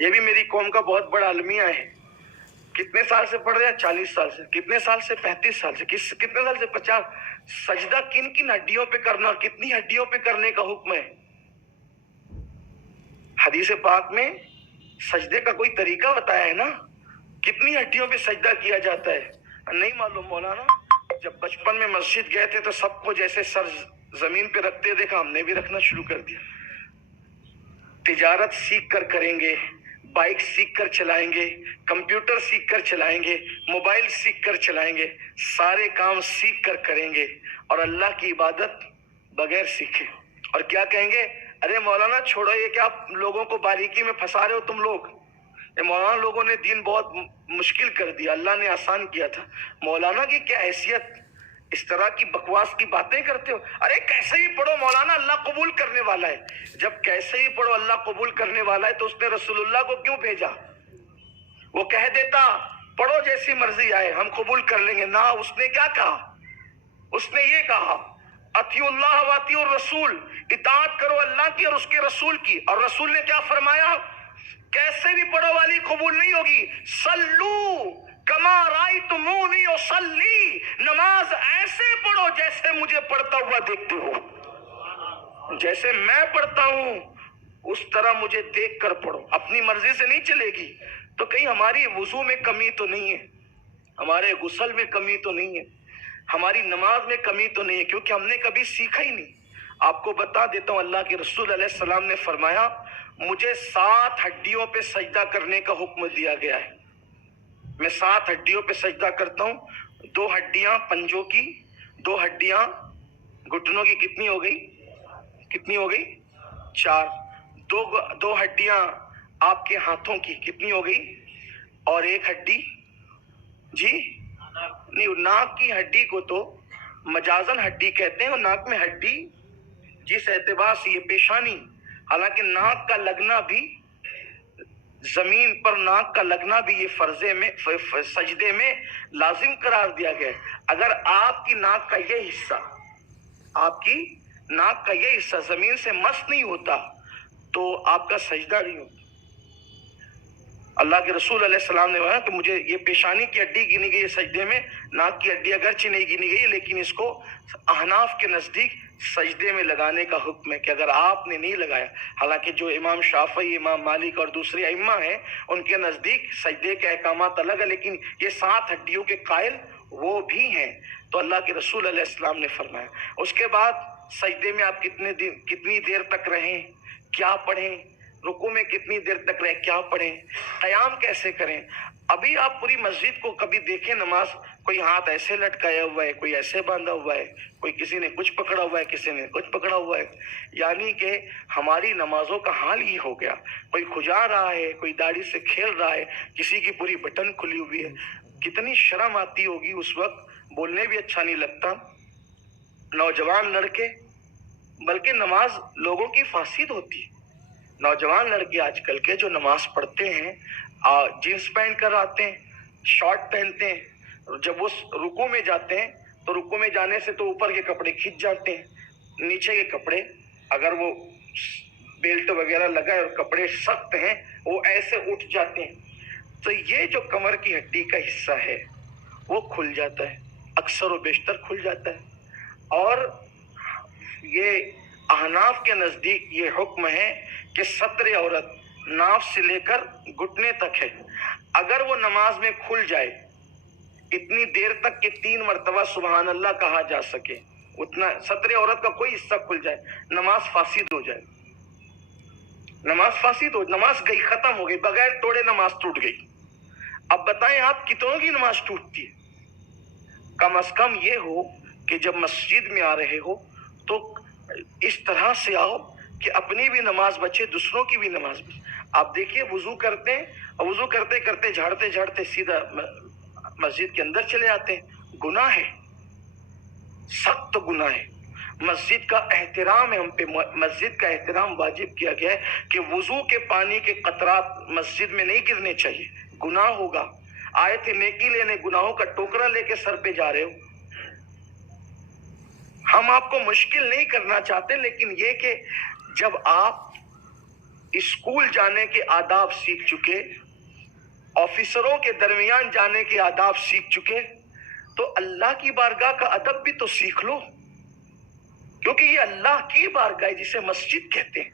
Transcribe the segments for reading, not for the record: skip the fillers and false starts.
یہ بھی میری قوم کا بہت بڑا المیہ ہے. کتنے سال سے پڑھ رہے ہیں؟ 40 سال سے. کتنے سال سے؟ 35 سال سے. کتنے سال سے؟ 50. سجدہ کن کن ہڈیوں پہ کرنا، کتنی ہڈیوں پہ کرنے کا حکم ہے؟ حدیث پاک میں سجدے کا کوئی طریقہ بتایا ہے نا، کتنی ہڈیوں پہ سجدہ کیا جاتا ہے. نہیں معلوم مولانا؟ جب بچپن میں مسجد گئے تھے تو سب کو جیسے سر زمین پہ رکھتے دیکھا، ہم نے بھی رکھنا شروع کر دیا. تجارت سیکھ کر کریں گے، بائک سیکھ کر چلائیں گے، کمپیوٹر سیکھ کر چلائیں گے، موبائل سیکھ کر چلائیں گے، سارے کام سیکھ کر کریں گے، اور اللہ کی عبادت بغیر سیکھے. اور کیا کہیں گے؟ ارے مولانا چھوڑو یہ، کہ آپ لوگوں کو باریکی میں پھنسا رہے ہو تم لوگ. یہ مولانا لوگوں نے دین بہت مشکل کر دیا، اللہ نے آسان کیا تھا. مولانا کی کیا حیثیت؟ اس طرح کی بکواس کی باتیں کرتے ہو. ارے کیسے ہی پڑھو مولانا، اللہ قبول کرنے والا ہے. جب کیسے ہی پڑھو اللہ قبول کرنے والا ہے تو اس نے رسول اللہ کو کیوں بھیجا؟ وہ کہہ دیتا پڑھو جیسی مرضی آئے ہم قبول کر لیں گے. نہ، اس نے کیا کہا؟ اس نے یہ کہا اطیعوا اللہ و اطیعوا الرسول، اطاعت کرو اللہ کی اور اس کے رسول کی. اور رسول نے کیا فرمایا؟ کیسے بھی پڑھو والی قبول نہیں ہوگی. صلو کما رأیتمونی اصلی، نماز ایسے پڑھو جیسے مجھے پڑھتا ہوا دیکھتے ہو. جیسے میں پڑھتا ہوں اس طرح مجھے دیکھ کر پڑھو. اپنی مرضی سے نہیں چلے گی. تو کہیں ہماری وضو میں کمی تو نہیں ہے، ہمارے غسل میں کمی تو نہیں ہے، ہماری نماز میں کمی تو نہیں ہے، کیونکہ ہم نے کبھی سیکھا ہی نہیں. آپ کو بتا دیتا ہوں، اللہ کے رسول علیہ السلام نے فرمایا مجھے 7 ہڈیوں پہ سجدہ کرنے کا حکم دیا گیا ہے. میں 7 ہڈیوں پہ سجدہ کرتا ہوں. 2 ہڈیاں پنجوں کی، 2 ہڈیاں گھٹنوں کی. کتنی ہو گئی؟ کتنی ہو گئی؟ 4. 2 ہڈیاں آپ کے ہاتھوں کی. کتنی ہو گئی؟ اور 1 ہڈی جی نہیں، ناک کی ہڈی کو تو مجازن ہڈی کہتے ہیں، اور ناک میں ہڈی جس اعتبار سے یہ پیشانی. حالانکہ ناک کا لگنا بھی، زمین پر ناک کا لگنا بھی یہ فرضے میں سجدے میں لازم قرار دیا گیا ہے. اگر آپ کی ناک کا یہ حصہ، آپ کی ناک کا یہ حصہ زمین سے مس نہیں ہوتا تو آپ کا سجدہ نہیں ہوتا. اللہ کے رسول علیہ السلام نے کہا کہ مجھے یہ پیشانی کی ہڈی گنی گئی ہے سجدے میں، ناک کی ہڈی اگرچہ نہیں گنی گئی لیکن اس کو احناف کے نزدیک سجدے میں لگانے کا حکم ہے کہ اگر آپ نے نہیں لگایا. حالانکہ جو امام شافعی، امام مالک اور دوسرے ائمہ ہیں ان کے نزدیک سجدے کے احکامات الگ ہیں، لیکن یہ 7 ہڈیوں کے قائل وہ بھی ہیں. تو اللہ کے رسول علیہ السلام نے فرمایا. اس کے بعد سجدے میں آپ کتنی دیر تک رہیں، کیا پڑھیں، رکوع میں کتنی دیر تک رہیں، کیا پڑھیں، قیام کیسے کریں. ابھی آپ پوری مسجد کو کبھی دیکھیں، نماز کوئی ہاتھ ایسے لٹکایا ہوا ہے، کوئی ایسے باندھا ہوا ہے، کوئی کسی نے کچھ پکڑا ہوا ہے، کسی نے کچھ پکڑا ہوا ہے. یعنی کہ ہماری نمازوں کا حال یہ ہو گیا. کوئی کھجا رہا ہے، کوئی داڑھی سے کھیل رہا ہے، کسی کی پوری بٹن کھلی ہوئی ہے. کتنی شرم آتی ہوگی اس وقت، بولنے بھی اچھا نہیں لگتا. نوجوان لڑکے، بلکہ نماز لوگوں کی فاسد ہوتی ہے. نوجوان لڑکے آج کل کے جو نماز پڑھتے ہیں جینس پہن کر آتے ہیں، شارٹ پہنتے ہیں. جب وہ رکوع میں جاتے ہیں تو رکوع میں جانے سے تو اوپر کے کپڑے کھنچ جاتے ہیں، نیچے کے کپڑے اگر وہ بیلٹ وغیرہ لگا ہے اور کپڑے سخت ہیں وہ ایسے اٹھ جاتے ہیں. تو یہ جو کمر کی ہڈی کا حصہ ہے وہ کھل جاتا ہے، اکثر و بیشتر کھل جاتا ہے. اور یہ احناف کے نزدیک یہ حکم ہے کہ ستر عورت ناف سے لے کر گھٹنے تک ہے. اگر وہ نماز میں کھل جائے اتنی دیر تک کہ 3 مرتبہ سبحان اللہ کہا جا سکے، اتنا ستر عورت کا کوئی حصہ کھل جائے، نماز فاسد ہو جائے. نماز فاسد ہو، نماز گئی، ختم ہو گئی، بغیر توڑے نماز ٹوٹ گئی. اب بتائیں آپ کتنوں کی نماز ٹوٹتی ہے؟ کم از کم یہ ہو کہ جب مسجد میں آ رہے ہو تو اس طرح سے آؤ کہ اپنی بھی نماز بچے، دوسروں کی بھی نماز بچے. آپ دیکھیے وضو کرتے ہیں اور وضو کرتے کرتے جھاڑتے جھاڑتے سیدھا مسجد کے اندر چلے آتے ہیں. گناہ ہے، سخت گناہ ہے. مسجد کا احترام ہے، ہم پہ مسجد کا احترام واجب کیا گیا ہے کہ وضو کے پانی کے قطرات مسجد میں نہیں گرنے چاہیے، گناہ ہوگا. آئے تھے نیکی لینے، گناہوں کا ٹوکرا لے کے سر پہ جا رہے ہو. ہم آپ کو مشکل نہیں کرنا چاہتے، لیکن یہ کہ جب آپ اسکول جانے کے آداب سیکھ چکے، آفیسروں کے درمیان جانے کے آداب سیکھ چکے، تو اللہ کی بارگاہ کا ادب بھی تو سیکھ لو، کیونکہ یہ اللہ کی بارگاہ جسے مسجد کہتے ہیں۔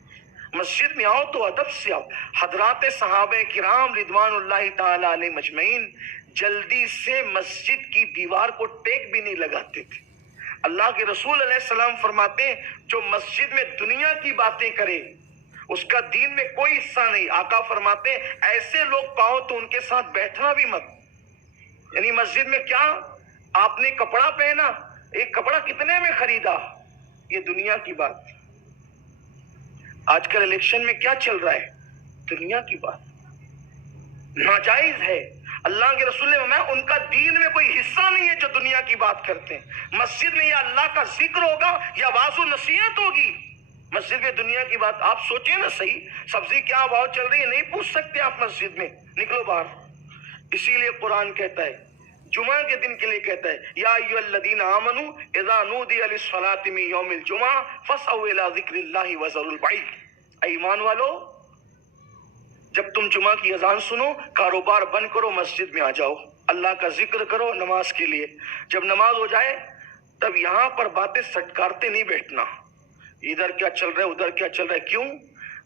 مسجد میں آؤ تو ادب سے آؤ۔ حضرات صحابہ کرام رضوان اللہ تعالی علیہ مجمعین جلدی سے مسجد کی دیوار کو ٹیک بھی نہیں لگاتے تھے۔ اللہ کے رسول علیہ السلام فرماتے ہیں جو مسجد میں دنیا کی باتیں کرے اس کا دین میں کوئی حصہ نہیں۔ آقا فرماتے ہیں ایسے لوگ پاؤ تو ان کے ساتھ بیٹھنا بھی مت۔ یعنی مسجد میں کیا آپ نے کپڑا پہنا، ایک کپڑا کتنے میں خریدا، یہ دنیا کی بات۔ آج کل الیکشن میں کیا چل رہا ہے، دنیا کی بات، ناجائز ہے۔ اللہ کے رسول نے فرمایا ان کا دین میں کوئی حصہ نہیں ہے جو دنیا کی بات کرتے ہیں۔ مسجد میں یا اللہ کا ذکر ہوگا یا واعظ و نصیحت ہوگی، مسجد میں دنیا کی بات۔ آپ سوچیں نا صحیح، سبزی کیا بھاؤ چل رہی ہے نہیں پوچھ سکتے آپ مسجد میں، نکلو باہر۔ اسی لیے قرآن کہتا ہے، جمعہ کے دن کے لیے کہتا ہے یا ایھا الذین آمنوا اذا نودی للصلاۃ من یوم الجمعہ فاسعوا الی ذکر اللہ وذروا البیع۔ اے ایمان والو، جب تم جمعہ کی اذان سنو کاروبار بند کرو، مسجد میں آ جاؤ، اللہ کا ذکر کرو نماز کے لیے۔ جب نماز ہو جائے تب یہاں پر باتیں سٹکارتے نہیں بیٹھنا، ادھر کیا چل رہا ہے ادھر کیا چل رہا ہے۔ کیوں؟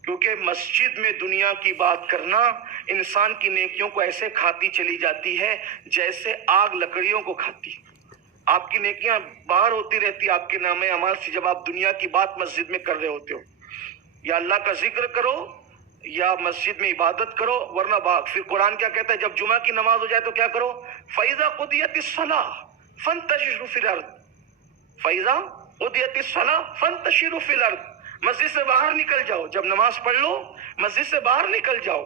کیونکہ مسجد میں دنیا کی بات کرنا انسان کی نیکیوں کو ایسے کھاتی چلی جاتی ہے جیسے آگ لکڑیوں کو کھاتی۔ آپ کی نیکیاں باہر ہوتی رہتی آپ کے نام اعمال سے جب آپ دنیا کی بات مسجد میں کر رہے ہوتے ہو۔ یا اللہ کا ذکر کرو یا مسجد میں عبادت کرو، ورنہ بھاگ۔ پھر قرآن کیا کہتا ہے جب جمعہ کی نماز ہو جائے تو کیا کرو، فَإِذَا قُضِيَتِ الصَّلَاةُ فَانتَشِرُوا فِي الْأَرْضِ، فَإِذَا قُضِيَتِ الصَّلَاةُ فَانتَشِرُوا فِي الْأَرْضِ۔ مسجد سے باہر نکل جاؤ، جب نماز پڑھ لو مسجد سے باہر نکل جاؤ۔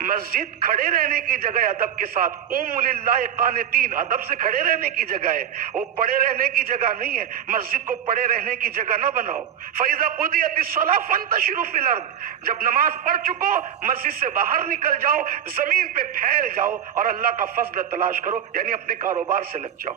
مسجد کھڑے رہنے کی جگہ ہے ادب کے ساتھ، قوموا للہ قانتین، ادب سے کھڑے رہنے کی جگہ ہے، وہ پڑے رہنے کی جگہ نہیں ہے۔ مسجد کو پڑے رہنے کی جگہ نہ بناؤ۔ فَإِذَا قُضِيَتِ الصَّلَاةُ فَانتَشِرُوا فِي الْأَرْضِ، جب نماز پڑھ چکو مسجد سے باہر نکل جاؤ، زمین پہ پھیل جاؤ اور اللہ کا فضل تلاش کرو، یعنی اپنے کاروبار سے لگ جاؤ،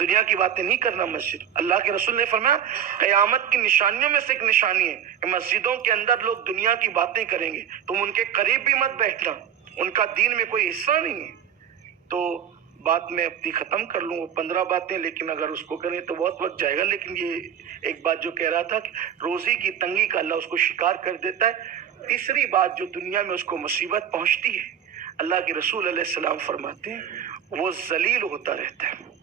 دنیا کی باتیں نہیں کرنا مسجد۔ اللہ کے رسول نے فرمایا قیامت کی نشانیوں میں سے ایک نشانی ہے کہ مسجدوں کے اندر لوگ دنیا کی باتیں کریں گے، تم ان کے قریب بھی مت بیٹھنا، ان کا دین میں کوئی حصہ نہیں ہے۔ تو بات میں اپنی ختم کر لوں، 15 باتیں، لیکن اگر اس کو کریں تو بہت وقت جائے گا۔ لیکن یہ ایک بات جو کہہ رہا تھا کہ روزی کی تنگی کا اللہ اس کو شکار کر دیتا ہے۔ تیسری بات جو دنیا میں اس کو مصیبت پہنچتی ہے، اللہ کے رسول علیہ السلام فرماتے ہیں وہ ذلیل ہوتا رہتا ہے۔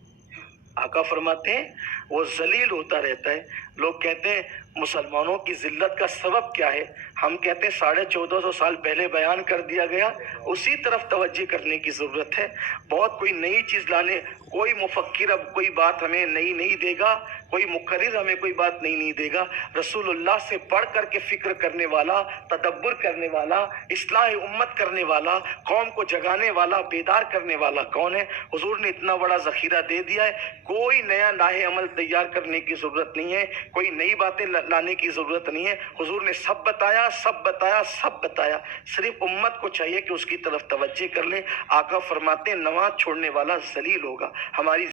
آقا فرماتے ہیں وہ ذلیل ہوتا رہتا ہے۔ لوگ کہتے ہیں مسلمانوں کی ذلت کا سبب کیا ہے، ہم کہتے ہیں 1450 سال پہلے بیان کر دیا گیا، اسی طرف توجہ کرنے کی ضرورت ہے۔ بہت کوئی نئی چیز لانے، کوئی مفکر اب کوئی بات ہمیں نئی نہیں دے گا، کوئی مقرر ہمیں کوئی بات نئی نہیں دے گا۔ رسول اللہ سے پڑھ کر کے فکر کرنے والا، تدبر کرنے والا، اصلاح امت کرنے والا، قوم کو جگانے والا، بیدار کرنے والا کون ہے؟ حضور نے اتنا بڑا ذخیرہ دے دیا ہے، کوئی نیا راہ عمل تیار کرنے کی ضرورت نہیں ہے، کوئی نئی باتیں لانے کی ضرورت نہیں ہے۔ حضور نے سب بتایا، سب بتایا، سب بتایا، صرف امت کو چاہیے کہ اس کی طرف توجہ کر لے۔ آقا فرماتے ہیں نماز چھوڑنے والا ذلیل ہوگا۔ ہماری